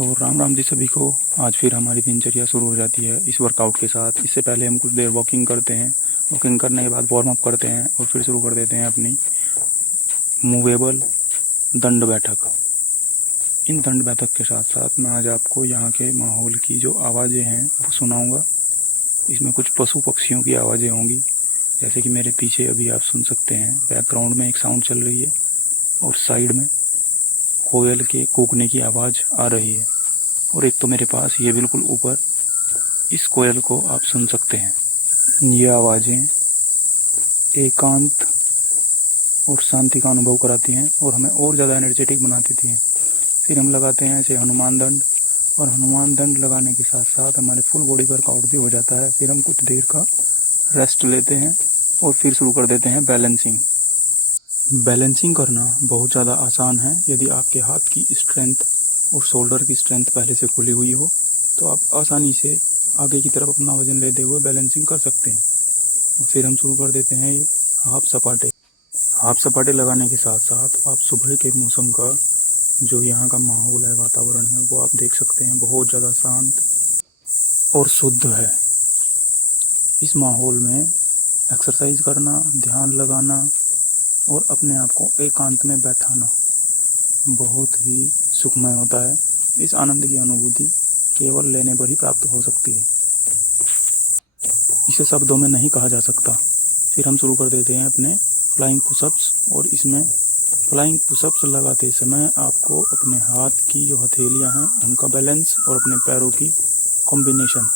तो राम राम जी सभी को। आज फिर हमारी दिनचर्या शुरू हो जाती है इस वर्कआउट के साथ। इससे पहले हम कुछ देर वॉकिंग करते हैं। वॉकिंग करने के बाद वार्म अप करते हैं और फिर शुरू कर देते हैं अपनी मूवेबल दंड बैठक। इन दंड बैठक के साथ साथ मैं आज आपको यहाँ के माहौल की जो आवाज़ें हैं वो सुनाऊंगा। इसमें कुछ पशु पक्षियों की आवाज़ें होंगी, जैसे कि मेरे पीछे अभी आप सुन सकते हैं बैकग्राउंड में एक साउंड चल रही है और साइड में कोयल के कूकने की आवाज़ आ रही है। और एक तो मेरे पास ये बिल्कुल ऊपर इस कोयल को आप सुन सकते हैं। ये आवाज़ें एकांत और शांति का अनुभव कराती हैं और हमें और ज़्यादा एनर्जेटिक बना देती हैं। फिर हम लगाते हैं ऐसे हनुमान दंड, और हनुमान दंड लगाने के साथ साथ हमारे फुल बॉडी वर्कआउट भी हो जाता है। फिर हम कुछ देर का रेस्ट लेते हैं और फिर शुरू कर देते हैं बैलेंसिंग। बैलेंसिंग करना बहुत ज़्यादा आसान है। यदि आपके हाथ की स्ट्रेंथ और शोल्डर की स्ट्रेंथ पहले से खुली हुई हो तो आप आसानी से आगे की तरफ अपना वजन लेते हुए बैलेंसिंग कर सकते हैं। और फिर हम शुरू कर देते हैं हाफ सपाटे। हाफ सपाटे लगाने के साथ साथ आप सुबह के मौसम का जो यहाँ का माहौल है, वातावरण है, वो आप देख सकते हैं। बहुत ज़्यादा शांत और शुद्ध है। इस माहौल में एक्सरसाइज करना, ध्यान लगाना और अपने आप को एकांत में बैठाना बहुत ही सुखमय होता है। इस आनंद की अनुभूति केवल लेने पर ही प्राप्त हो सकती है, इसे शब्दों में नहीं कहा जा सकता। फिर हम शुरू कर देते हैं अपने फ्लाइंग पुशअप्स। और इसमें फ्लाइंग पुशअप्स लगाते समय आपको अपने हाथ की जो हथेलियां हैं उनका बैलेंस और अपने पैरों की कॉम्बिनेशन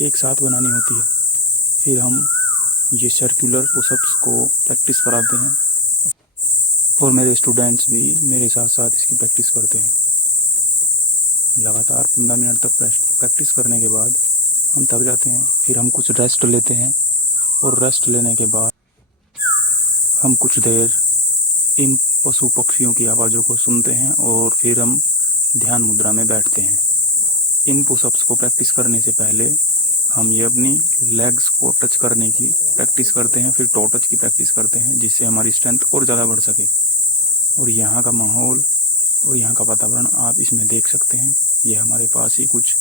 एक साथ बनानी होती है। फिर हम ये सर्कुलर पुशअप्स को प्रैक्टिस कराते हैं और मेरे स्टूडेंट्स भी मेरे साथ साथ इसकी प्रैक्टिस करते हैं। लगातार 15 मिनट तक प्रैक्टिस करने के बाद हम थक जाते हैं। फिर हम कुछ रेस्ट लेते हैं और रेस्ट लेने के बाद हम कुछ देर इन पशु पक्षियों की आवाज़ों को सुनते हैं और फिर हम ध्यान मुद्रा में बैठते हैं। इन पुशअप्स को प्रैक्टिस करने से पहले हम ये अपनी लेग्स को टच करने की प्रैक्टिस करते हैं, फिर टो टच की प्रैक्टिस करते हैं, जिससे हमारी स्ट्रेंथ और ज़्यादा बढ़ सके। और यहाँ का माहौल और यहाँ का वातावरण आप इसमें देख सकते हैं। ये हमारे पास ही कुछ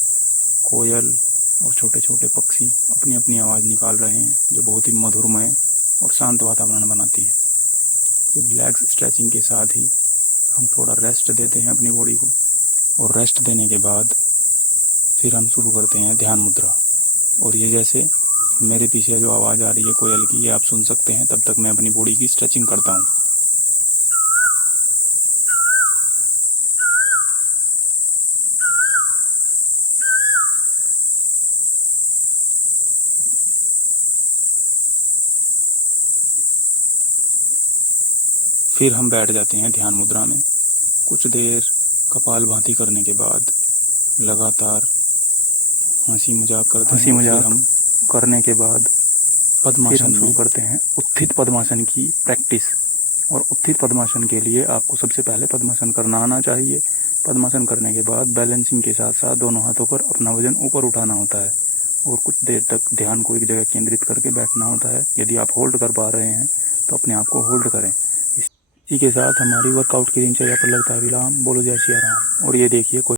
कोयल और छोटे छोटे पक्षी अपनी अपनी आवाज़ निकाल रहे हैं, जो बहुत ही मधुरमय और शांत वातावरण बनाती है। फिर लेग्स स्ट्रेचिंग के साथ ही हम थोड़ा रेस्ट देते हैं अपनी बॉडी को, और रेस्ट देने के बाद फिर हम शुरू करते हैं ध्यान मुद्रा। और ये जैसे मेरे पीछे जो आवाज़ आ रही है कोयल की, ये आप सुन सकते हैं। तब तक मैं अपनी बॉडी की स्ट्रेचिंग करता हूँ। फिर हम बैठ जाते हैं ध्यान मुद्रा में। कुछ देर कपालभाति करने के बाद लगातार हंसी मजाक करते हैं। फिर हम करने के बाद पद्मासन शुरू करते हैं, उत्थित पद्मासन की प्रैक्टिस। और उत्थित पद्मासन के लिए आपको सबसे पहले पद्मासन करना आना चाहिए। पद्मासन करने के बाद बैलेंसिंग के साथ साथ दोनों हाथों पर अपना वजन ऊपर उठाना होता है और कुछ देर तक ध्यान को एक जगह केंद्रित करके बैठना होता है। यदि आप होल्ड कर पा रहे हैं तो अपने आप को होल्ड करें। इसी के साथ हमारी वर्कआउट की दिनचर्या पर लगता है विराम। बोलो जय सिया राम। और ये देखिए